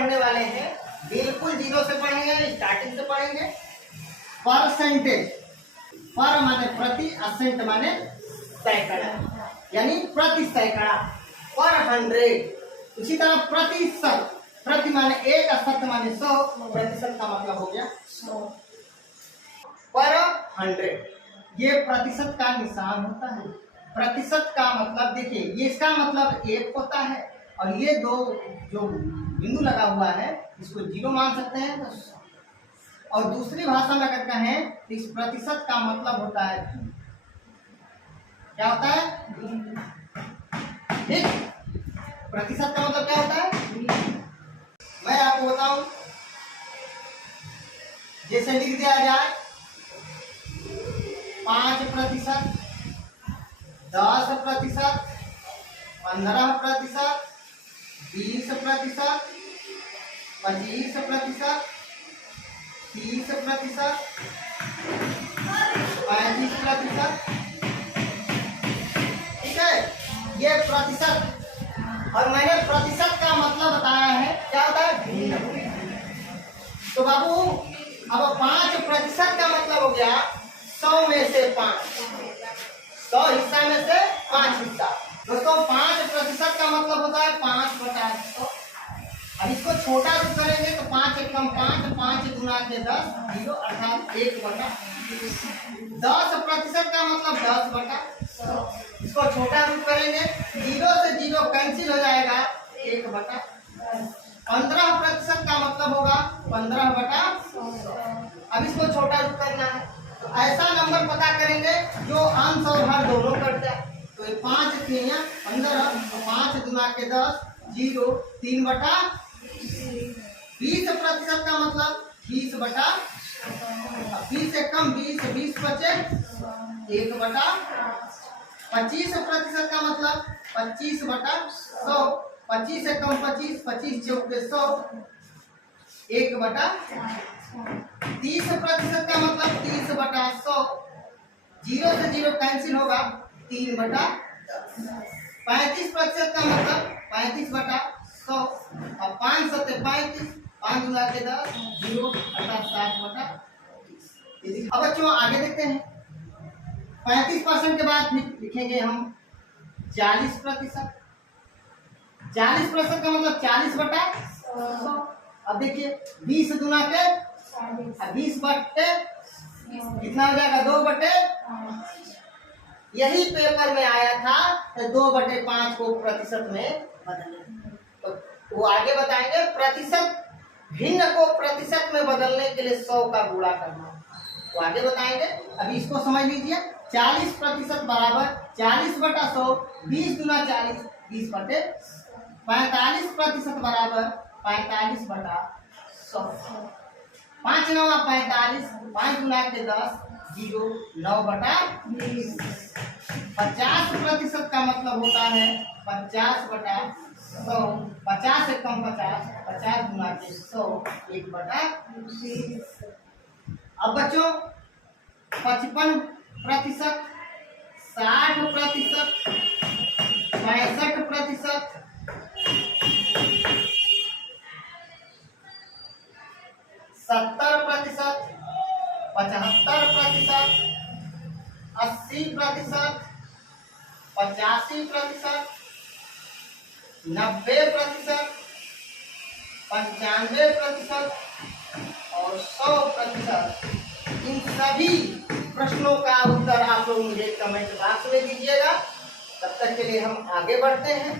पढ़ने वाले हैं, बिल्कुल जीरो से पढ़ेंगे, स्टार्टिंग से पढ़ेंगे। परसेंटेज, पर माने प्रति, असेंट माने सैकड़ा, यानी प्रति सैकड़ा, पर 100। इसी तरह प्रतिशत, प्रति माने एक, असत माने 100, प्रतिशत का मतलब हो गया 100। पर 100 ये प्रतिशत का निशान होता है। प्रतिशत का मतलब देखिए, ये इसका मतलब 1 होता है, और ये दो जो बिंदु लगा हुआ है इसको जीरो मान सकते हैं। और दूसरी भाषा में अगर कहें तो इस प्रतिशत का मतलब होता है, क्या होता है? ठीक, प्रतिशत का मतलब क्या होता है? मैं आपको बताऊं, जैसे लिख दिया जाए 5%, 10%, 15%, 20%, 25%, 30%, 35%। ठीक है, ये प्रतिशत। और मैंने प्रतिशत का मतलब बताया है, क्या होता है? भिन्न। तो बाबू अब 5% का मतलब हो गया 100 में से 5, 100 हिस्सा में से 5 हिस्सा। दोस्तों 5% का मतलब होता है 5/100। अब इसको छोटा रूप करेंगे तो 5 एकम 5, 5 गुना के 10, 0 अर्थात 1/10%। 10% का मतलब 10/100। इसको छोटा रूप करेंगे, 0 से 0 कैंसिल हो जाएगा, 1/10। 15% का मतलब होगा 15/100। अब इसको छोटा रूप करना है तो ऐसा नंबर पता करेंगे जो अंश और हर दोनों कट जाए। तो ये 5 3 15, 5 गुना के 10, 0 3/20। 20% का मतलब 20/, 20 से कम 20, 20 बचे 1/। 25% का मतलब 25/100, 25 से कम 25, 25 चौके 100, 1/। 30% का मतलब 30/100, 0 से 0 कैंसिल होगा, 3/10। 35% का मतलब 35/100, और 5 सत्ते 35, 5 गुना के 10, 0 अर्थात 60/30। अब बच्चों आगे देखते हैं। 35% के बाद लिखेंगे हम 40%। 40% का मतलब 40/100। अब देखिए 20 गुना के 20 बट्टे कितना हो जाएगा? 2/5। यही पेपर में आया था, तो 2/5 को प्रतिशत में बदलना। तो वो आगे बताएंगे, प्रतिशत भिन्न को प्रतिशत में बदलने के लिए 100 का गुणा करना, वो आगे बताएंगे। अभी इसको समझ लीजिए, 40% बराबर 40/100, 20 गुना 40, 20/। 45% बराबर 45/100, 5 9 45, 5 गुना के 10, 0 9/20। 50% का मतलब होता है 50/100, 50 से कम 50, 50 गुना के 100, 1/20। अब बच्चों 55%, 60%, 65%, 70%, 75%, 80%, 85%, 90%, 95% और 100%। इन सभी प्रश्नों का उत्तर आप लोग मुझे कमेंट बॉक्स में दीजिएगा। तब तक के लिए हम आगे बढ़ते हैं।